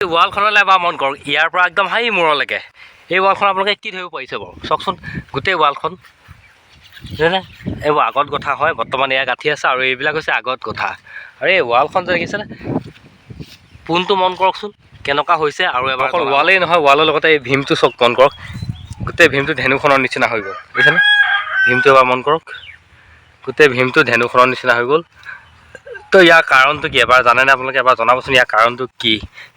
ৱালখনলৈ এবাৰ মন কৰক, ইয়াৰ পৰা একদম হাই মূৰলৈকে এই ৱালখন আপোনালোকে কি ধৰিব পাৰিছে বাৰু চাওকচোন। গোটেই ৱালখন বুজিছেনে, এইবোৰ আগত গঠা হয়, বৰ্তমান এয়া গাঁঠি আছে আৰু এইবিলাক হৈছে আগত গঠা। আৰু এই ৱালখন যে দেখিছেনে, পোনটো মন কৰকচোন কেনেকুৱা হৈছে। আৰু এবাৰ অকল ৱালেই নহয়, ৱালৰ লগতে এই ভীমটো চক মন কৰক, গোটেই ভীমটো ধেনুখনৰ নিচিনা হৈ গ'ল বুজিছেনে। ভীমটো এবাৰ মন কৰক, গোটেই ভীমটো ধেনুখনৰ নিচিনা হৈ গ'ল। তো ইয়াৰ কাৰণটো কি এবাৰ জানেনে আপোনালোকে? এবাৰ জনাবচোন ইয়াৰ কাৰণটো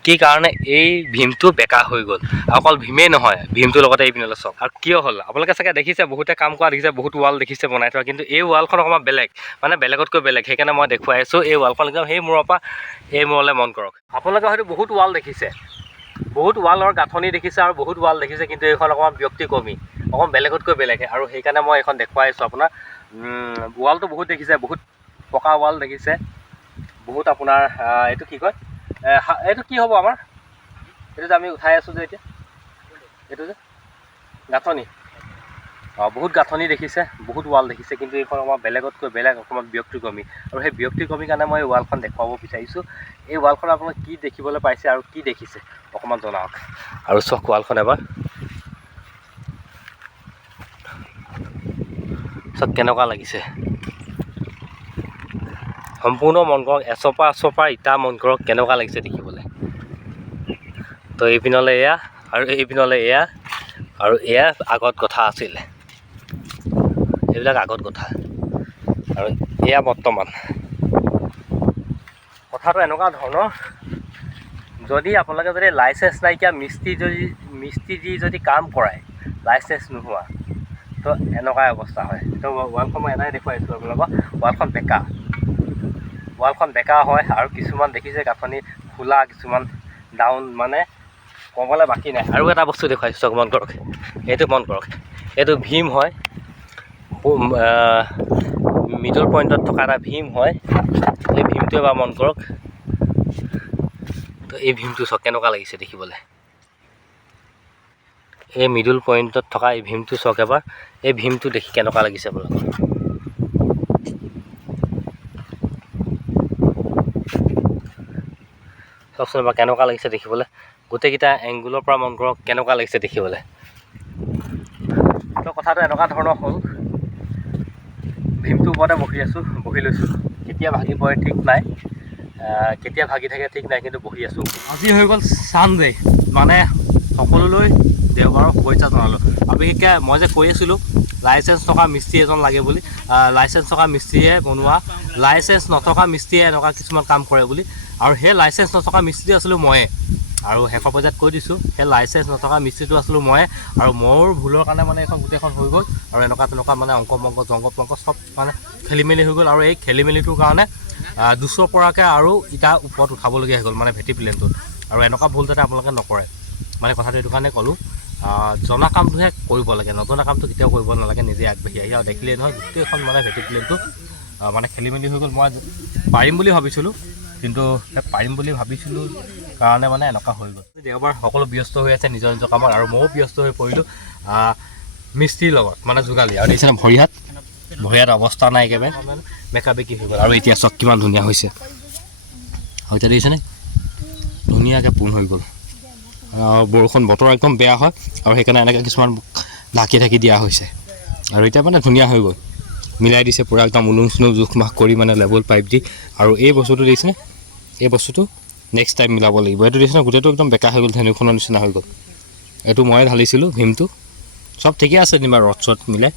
কি কাৰণে এই ভীমটো বেকা হৈ গ'ল। অকল ভীমেই নহয়, ভীমটোৰ লগতে এইপিনলৈ চাওক। আৰু কিয় হ'ল আপোনালোকে চাগে দেখিছে, বহুতে কাম কৰা দেখিছে, বহুত ৱাল দেখিছে বনাই থোৱা, কিন্তু এই ৱালখন অকণমান বেলেগ, মানে বেলেগতকৈ বেলেগ। সেইকাৰণে মই দেখুৱাই আছোঁ এই ৱালখন একদম সেই মূৰৰ পৰা এই মূৰলৈ মন কৰক। আপোনালোকে হয়তো বহুত ৱাল দেখিছে, বহুত ৱালৰ গাঁথনি দেখিছে আৰু বহুত ৱাল দেখিছে, কিন্তু এইখন অকণমান ব্যক্তিক্ৰমী, অকণমান বেলেগতকৈ বেলেগ। আৰু সেইকাৰণে মই এইখন দেখুৱাই আছোঁ আপোনাৰ। ৱালটো বহুত দেখিছে, বহুত পকা ৱাল দেখিছে, বহুত আপোনাৰ এইটো কি কয়, এইটো কি হ'ব আমাৰ, এইটো যে আমি উঠাই আছোঁ যে এতিয়া, এইটো যে গাঁথনি, বহুত গাঁথনি দেখিছে, বহুত ৱাল দেখিছে, কিন্তু এইখন অকণমান বেলেগতকৈ বেলেগ, অকণমান ব্যক্তিক্ৰমী। আৰু সেই ব্যক্তিক্ৰমীৰ কাৰণে মই এই ৱালখন দেখুৱাব বিচাৰিছোঁ। এই ৱালখন আপোনালোকে কি দেখিবলৈ পাইছে আৰু কি দেখিছে অকণমান জনাওক। আৰু চাওক ৱালখন এবাৰ চাওক কেনেকুৱা লাগিছে, সম্পূৰ্ণ মন কৰক। এচপা ইটা মন কৰক কেনেকুৱা লাগিছে দেখিবলৈ। তো এইপিনলৈ এয়া আৰু এইপিনলৈ এয়া, আৰু এয়া আগত কথা আছিলে, এইবিলাক আগত কথা, আৰু এয়া বৰ্তমান। কথাটো এনেকুৱা ধৰণৰ, যদি আপোনালোকে যদি লাইচেঞ্চ নাইকিয়া মিস্ত্ৰী দি যদি কাম কৰায়, লাইচেঞ্চ নোহোৱা, তো এনেকুৱাই অৱস্থা হয়। তো ৱালখন মই এটাই দেখুৱাইছোঁ আপোনালোকক, ৱালখন বেকা হয়। আৰু কিছুমান দেখিছে গাঁথনি খোলা, কিছুমান ডাউন, মানে ক'বলৈ বাকী নাই। আৰু এটা বস্তু দেখুৱাইছোঁ চাওক, মন কৰক, এইটো মন কৰক, এইটো ভীম হয়, মিডল পইণ্টত থকা এটা ভীম হয়। এই ভীমটো এবাৰ মন কৰক। তো এই ভীমটো চাওক কেনেকুৱা লাগিছে দেখিবলৈ, এই মিডল পইণ্টত থকা এই ভীমটো চাওক এবাৰ, এই ভীমটো দেখি কেনেকুৱা লাগিছে আপোনালোকৰ। চাওকচোন এবাৰ কেনেকুৱা লাগিছে দেখিবলৈ, গোটেইকেইটা এংগুলৰ পৰা মন কৰক কেনেকুৱা লাগিছে দেখিবলৈ। তো কথাটো এনেকুৱা ধৰণৰ হ'ল, ভীমটোৰ ওপৰতে বহি লৈছোঁ, কেতিয়া ভাগি পৰে ঠিক নাই, কেতিয়া ভাগি থাকে ঠিক নাই, কিন্তু বহি আছোঁ। আজি হৈ গ'ল ছানডে, মানে সকলোলৈ দেওবাৰৰ শুভেচ্ছা জনালোঁ। আৰু বিশেষকৈ মই যে কৈ আছিলোঁ লাইচেঞ্চ থকা মিস্ত্ৰী এজন লাগে বুলি, লাইচেঞ্চ থকা মিস্ত্ৰীয়ে বনোৱা, লাইচেঞ্চ নথকা মিস্ত্ৰীয়ে এনেকুৱা কিছুমান কাম কৰে বুলি। আৰু সেই লাইচেঞ্চ নথকা মিস্ত্ৰী আছিলোঁ ময়ে, আৰু শেষৰ পৰ্যায়ত কৈ দিছোঁ, সেই লাইচেঞ্চ নথকা মিস্ত্ৰীটো আছিলোঁ ময়ে। আৰু মোৰ ভুলৰ কাৰণে মানে এখন গোটেইখন হৈ গ'ল, আৰু এনেকুৱা তেনেকুৱা মানে অংক মংক জংক পংক চব মানে খেলি মেলি হৈ গ'ল। আৰু এই খেলি মেলিটোৰ কাৰণে 200 পৰাকৈ আৰু ইটা ওপৰত উঠাবলগীয়া হৈ গ'ল, মানে ভেটি প্লেনটোত। আৰু এনেকুৱা ভুল যাতে আপোনালোকে নকৰে, মানে কথাটো এইটো কাৰণে ক'লোঁ। জনা কামটোহে কৰিব লাগে, নজনা কামটো কেতিয়াও কৰিব নালাগে। নিজে আগবাঢ়ি আহি, আৰু দেখিলেই নহয় গোটেইখন মানে ভেটি প্লেনটো মানে খেলি মেলি হৈ গ'ল। মই পাৰিম বুলি ভাবিছিলোঁ, কিন্তু পাৰিম বুলি ভাবিছিলোঁ কাৰণে মানে এনেকুৱা হৈ গ'ল। দেওবাৰ সকলো ব্যস্ত হৈ আছে নিজৰ নিজৰ কামত, আৰু ময়ো ব্যস্ত হৈ পৰিলোঁ মিস্ত্ৰীৰ লগত, মানে যোগালী। আৰু দেখিছেনে ভৰি হাত অৱস্থা নাই, একেবাৰে বেকা বেকি হৈ গ'ল। আৰু এতিয়া চক কিমান ধুনীয়া হৈছে, আৰু এতিয়া দেখিছেনে ধুনীয়াকৈ পোন হৈ গ'ল। বৰষুণ বতৰ একদম বেয়া হয়, আৰু সেইকাৰণে এনেকৈ কিছুমান ঢাকি দিয়া হৈছে। আৰু এতিয়া মানে ধুনীয়া হৈ গ'ল, মিলাই দিছে পূৰা একদম উলুং চুলুং জোখ মাখ কৰি, মানে লেবল পাইপ দি। আৰু এই বস্তুটো দেখিছেনে, এই বস্তুটো নেক্সট টাইম মিলাব লাগিব। এইটো দেখিছেনে গোটেইটো একদম বেকা হৈ গ'ল, ধেনুখনৰ নিচিনা হৈ গ'ল। এইটো ময়ে ঢালিছিলোঁ ভীমটো, চব ঠিকে আছে যেনিবা, ৰদ চদ মিলাই।